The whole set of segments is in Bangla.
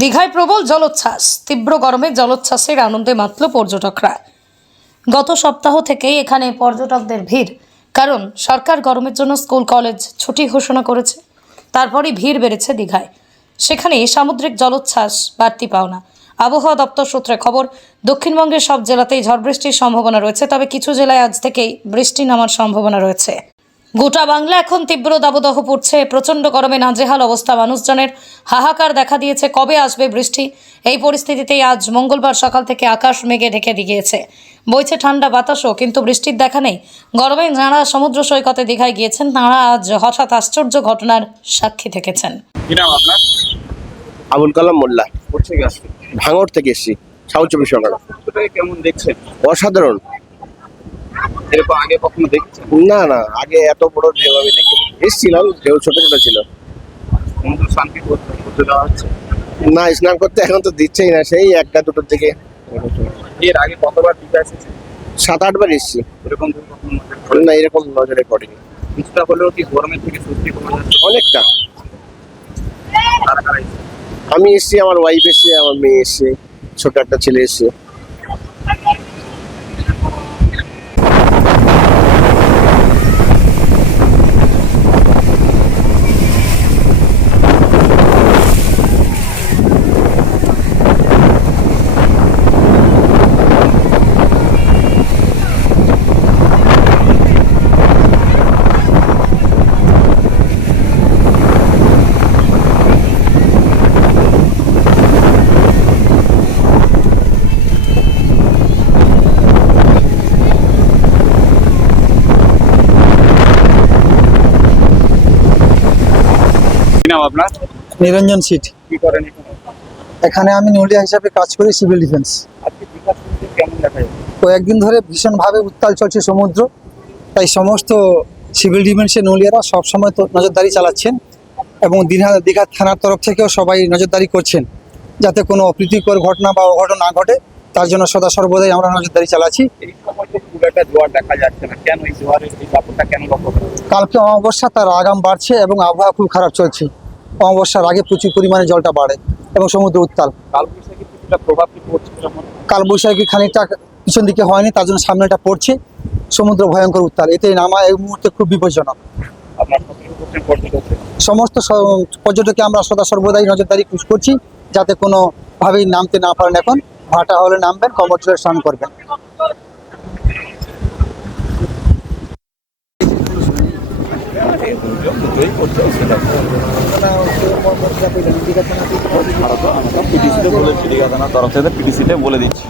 দীঘায় প্রবল জলোচ্ছ্বাস, তীব্র গরমে জলোচ্ছ্বাসের আনন্দে মাতল পর্যটকরা। গত সপ্তাহ থেকেই এখানে পর্যটকদের ভিড়, কারণ সরকার গরমের জন্য স্কুল কলেজ ছুটি ঘোষণা করেছে। তারপরই ভিড় বেড়েছে দীঘায়। সেখানে সামুদ্রিক জলোচ্ছ্বাস বাড়তি পাওনা। আবহাওয়া দপ্তর সূত্রে খবর, দক্ষিণবঙ্গের সব জেলাতেই ঝড় বৃষ্টির সম্ভাবনা রয়েছে, তবে কিছু জেলায় আজ থেকেই বৃষ্টি নামার সম্ভাবনা রয়েছে। গোটা বাংলা এখন তীব্র দাবদাহ পড়ছে। প্রচণ্ড গরমে নাজেহাল অবস্থা মানুষজনের। হাহাকার দেখা দিয়েছে কবে আসবে বৃষ্টি। এই পরিস্থিতিতেই আজ মঙ্গলবার সকাল থেকে আকাশ মেঘে ঢেকে গিয়েছে। বইছে ঠান্ডা বাতাসও, কিন্তু বৃষ্টির দেখা নেই। গরমে যাঁরা সমুদ্র সৈকতে দীঘায় গিয়েছেন, তাঁরা আজ হঠাৎ আশ্চর্য ঘটনার সাক্ষী থেকেছেন। কি নাম আপনার? আবুল কালাম মোল্লা। কোথা থেকে আসছেন? ভাঙড় থেকে এসেছি, সাউথ চব্বিশ পরগনা। ওটাকে কেমন দেখছেন? অসাধারণ। এরকম আগে কখনো দেখছেন? না না, আগে এত বড় ঢেউ আমি দেখিনি। এসেছিলাম, ঢেউ ছোট ছোট ছিল। সমুদ্র শান্তি করতে দেওয়া হচ্ছে? না, স্নান করতে এখন তো দিচ্ছেই না, সেই একটা দুটোর থেকে। এর আগে কতবার দীঘা এসেছেন? 7-8 বার এসেছি। এরকম যদি কখনো নজরে পড়ে? না, এরকম নজরে পড়েনি। কিছুটা হলেও কি গরমের থেকে স্বস্তি পাওয়া যাচ্ছে? অনেকটা। কারা কারা এসেছে? আমি এসেছি, আমার ওয়াইফ এসে, আমার মেয়ে এসে, ছোট একটা ছেলে এসে। কি নাম আপনার? নিরঞ্জন সিট। কি করেন এখানে? এখানে আমি নলিয়া হিসাবে কাজ করি, সিভিল ডিফেন্স। আজকে দীঘা সমুদ্র কেমন দেখা যাচ্ছে? কয়েকদিন ধরে ভীষণভাবে উত্তাল চলছে সমুদ্র, তাই সমস্ত সিভিল ডিফেন্সের নলিয়ারা সবসময় তো নজরদারি চালাচ্ছেন, এবং দীঘা থানার তরফ থেকেও সবাই নজরদারি করছেন যাতে কোনো অপ্রীতিকর ঘটনা বা অঘটন না ঘটে। তার জন্য সদা সর্বদাই আমরা নজরদারি চালাচ্ছি। এই সময় তো খুব একটা জোয়ার দেখা যাচ্ছে না, কেন এই জোয়ারের এই ব্যাপারটা কেন লক্ষ্য করা যাচ্ছে? কালকে অমাবস্যা, তার আগাম বাড়ছে এবং আবহাওয়া খুব খারাপ চলছে। অমাবস্যার আগে প্রচুর পরিমাণে জলটা বাড়ে এবং সমুদ্র উত্তাল। কালবৈশাখী কিছুটা প্রভাব কি পড়ছে যেমন? কালবৈশাখী খানিকটা পিছন দিকে হয়নি, তার জন্য সামনেটা পড়ছে। সমুদ্র ভয়ঙ্কর উত্তাল, এতে নামা এই মুহূর্তে খুব বিপজ্জনক। আপনার সতর্ক করছেন পর্যটকদের? সমস্ত পর্যটককে আমরা সদা সর্বদাই নজরদারি করছি যাতে কোনোভাবেই নামতে না পারেন। এখন ভাটা হলে নামবেন, কমর চলে স্নান করবেন। পিডিসিতে বলে দিচ্ছি।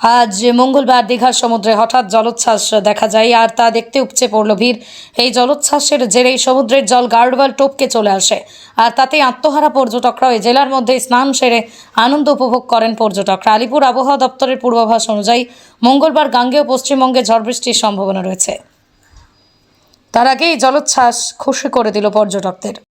আজ মঙ্গলবার দীঘার সমুদ্রে হঠাৎ জলোচ্ছ্বাস দেখা যায় আর তা দেখতে উপচে পড়ল ভিড়। এই জলোচ্ছ্বাসের জেরেই সমুদ্রের জল গার্ডওয়াল টপকে চলে আসে আর তাতে আত্মহারা পর্যটকরা ওই জেলার মধ্যে স্নান সেরে আনন্দ উপভোগ করেন পর্যটকরা। আলিপুর আবহাওয়া দপ্তরের পূর্বাভাস অনুযায়ী মঙ্গলবার গাঙ্গেয় পশ্চিমবঙ্গে ঝড় বৃষ্টির সম্ভাবনা রয়েছে। তার আগেই জলোচ্ছ্বাস খুশি করে দিল পর্যটকদের।